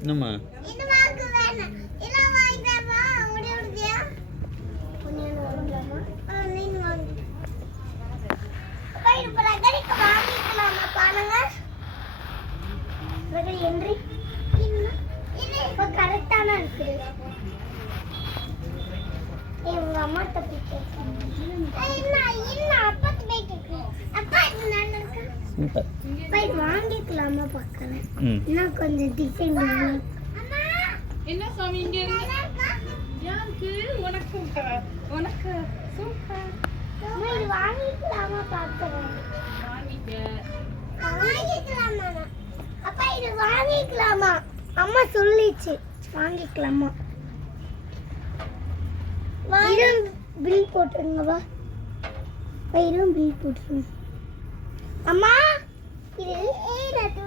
என்னம்மா கரெக்டான இருக்குது எங்க அம்மா தப்பி வாங்கிக்கலாமா பார்க்கறேன் இன்னும் கொஞ்சம் டிசைன் என்ன சாமி இங்க யாருக்கு உனக்கு உனக்கு சூப்பர் இது வாங்கிக்கலாமா பார்க்கறேன் வாங்கிக்கலாமா அப்பா இது வாங்கிக்கலாமா அம்மா சொல்லிச்சு வாங்கிக்கலாமா வாயிரும் பில் போட்டுருங்க வா வயிரும் பில் போட்டுருங்க அம்மா இது